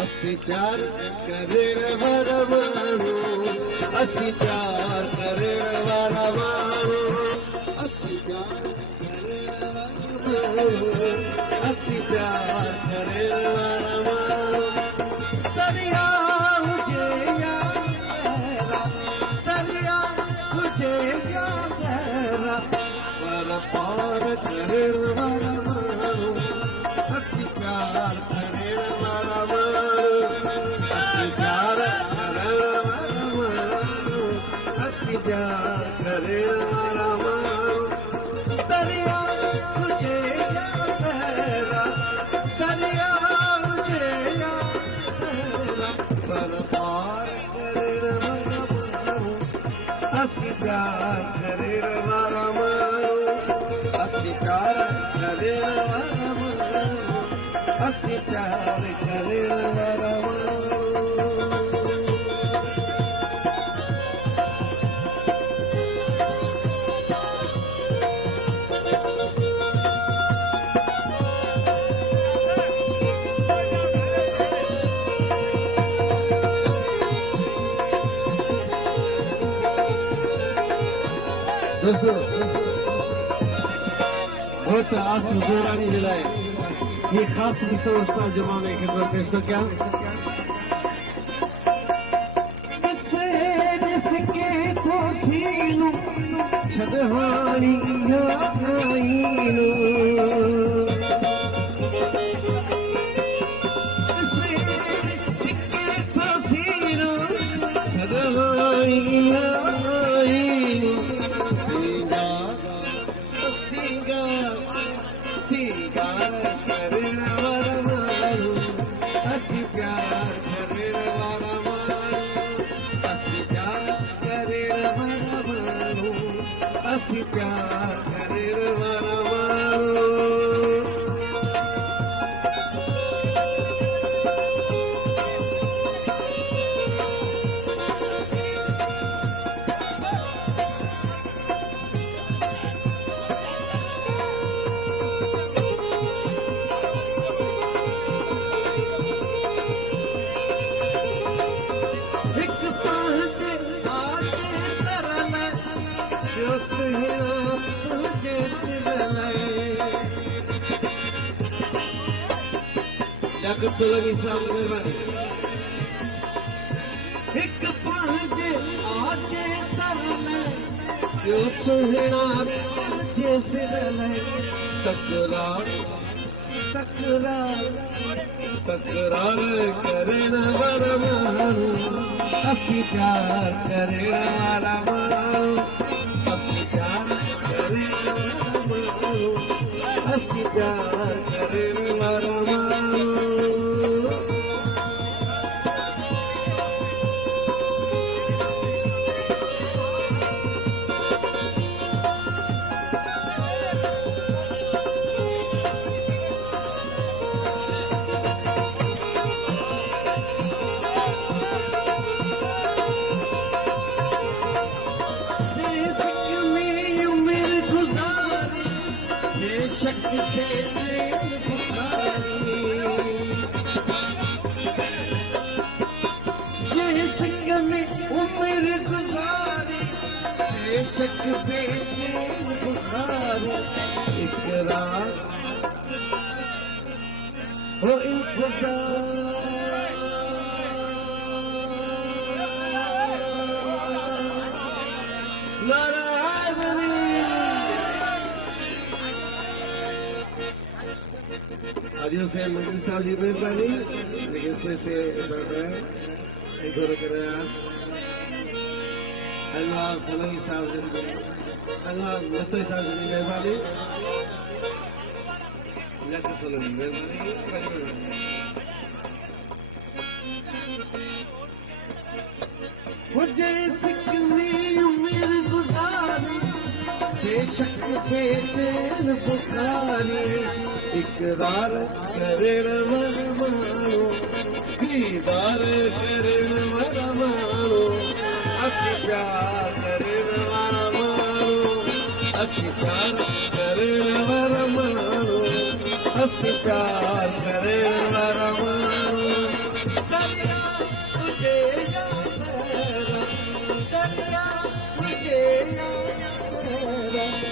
असी प्यार करण वारा माण्हू असी प्यार करण वारा माण्हू असी प्यार करण वारा माण्हू असी प्यार करण वारा माण्हू दरिया हुजे या सहरा दरिया हुजे या सहरा पर पार करण वारा माण्हू असी प्यार करण वारा माण्हू असी प्यार करण वारा माण्हू असी प्यार करण वारा माण्हू दरिया हुजे या सहरा दरिया हुजे या सहरा पर पार करण वारा माण्हू असी प्यार करण वारा माण्हू असी प्यार करण वारा माण्हू असी प्यार करण वारा माण्हू दोस्तों बहुत आस जोरानी मिलाए ये खास किस्सा उस्ताद जमा में खिदमत पेश तो क्या जिसके को सीनू छदहानी आईनो जिसके को सीनू छदहानी आईनो सिंगार करण वारा माण्हू असी प्यार करण वारा माण्हू असी प्यार करण वारा माण्हू असी प्यार करण वारा माण्हू Yakut Sulami Saab Mehrbani Ek panj aaje tarne Yo suhna jaise rale Takrar karan wara maanu Asi pyar karan wara maanu Asi pyar karan wara maanu Asi pyar karan wara maanu शक बेचैन बुखार इकरार हो इंतजार नाराज़गी आदियों से मंत्री साहब जी मेहरबानी लेकिन से बढ़ रहा है एक हो रहा है अल्लाह सलाही साहब अल्लाह मुस्तफी साहब जी मेहरबानी लक सलाही मेहरबानी मुझे सिकनी उम्र गुजारी बेशक बेचैन बुखारी इकरार करण वारा माण्हू दीदार करण वारा माण्हू असी प्यार करण वारा माण्हू असी प्यार करण वारा माण्हू असी प्यार करण वारा माण्हू करण